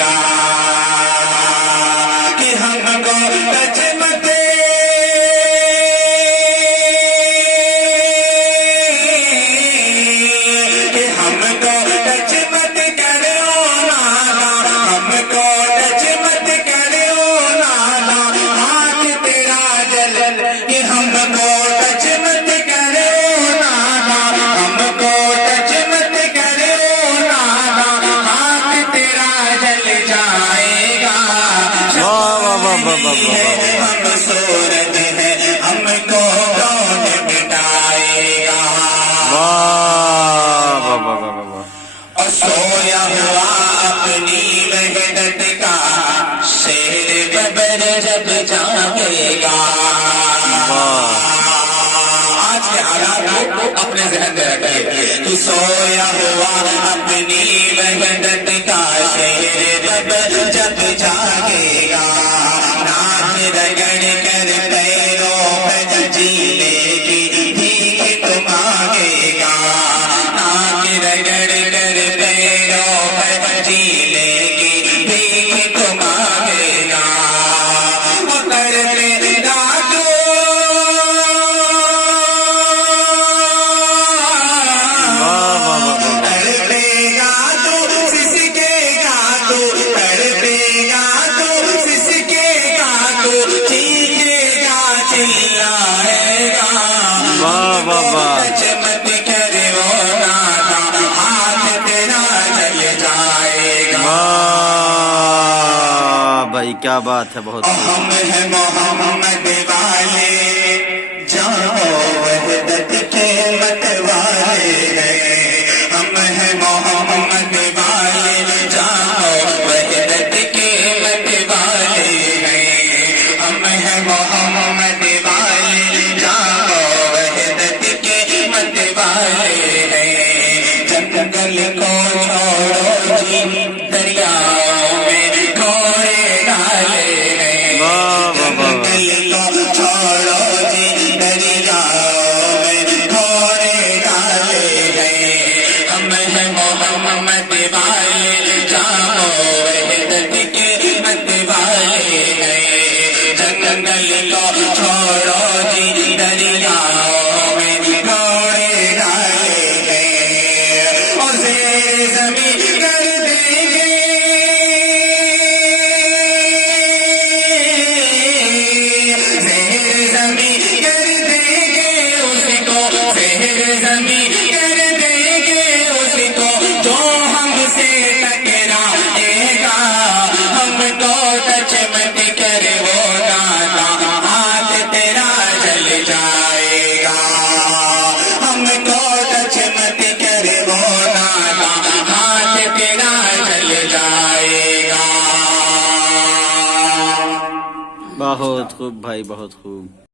گا کہ ہم کو ٹچ مت کہ ہم کو ٹچ مت کرو نانا ہم کو ٹچ مت کرو نانا ہاتھ تیرا جلل کہ ہم کو ٹچ مت کرو نانا ہم کو ٹچ مت کرو نانا ہاتھ تیرا جل جائے گا ہم صورت ہے ہم کو کون مٹائے گا اور سویا ہوا اپنی وحدت کا شیر ببر جب جاگے گا آج کے حالات کو اپنے ذہن میں رکھیے تو سویا ہوا اپنی وحدت کا شیر ببر جب جاگے گا ناچ رگڑ کر پیروں پہ جینے کی بھیک مانگے گا ناچ رگڑ کر پیروں پہ جینے کی بھیک مانگے گا کرنے راتوں تڑپے گا تو سسکے گا تو تڑپے گا تو سسکے گا تو چیخے گا چلائے گا ٹچ مت کرو نانا ہاتھ تیرا جل جائے گا بھائی کیا بات ہے، بہت ہم ہیں محمد والے جاؤ وحدت کے مت والے ہیں ہم ہیں محمد والے جاؤ وحدت کے مت والے ہیں ہم ہیں محمد والے جاؤ وحدت کے مت والے ہیں جنگل کو چھوڑو جی دریاؤں میں گھوڑے ڈالے ہیں جنگل کو چھوڑو جی دریاؤں میں گھوڑے ڈالے ہیں ہم ہیں محمد والے جاؤ وحدت کے مت والے ہیں جنگل کو چھوڑو جی دریاؤں میں گھوڑے ڈالے ہیں اور زیر زمین کر دیں گے زیر زمین کر دیں گے اس کو زیر زمین کر دیں گے اس کو جو ہم سے ٹکرائے گا ہم کو ٹچ مت کرو نانا ہاتھ تیرا جل جائے گا ہم کو ٹچ مت کرو نانا ہاتھ تیرا جل جائے گا بہت خوب بھائی، بہت خوب.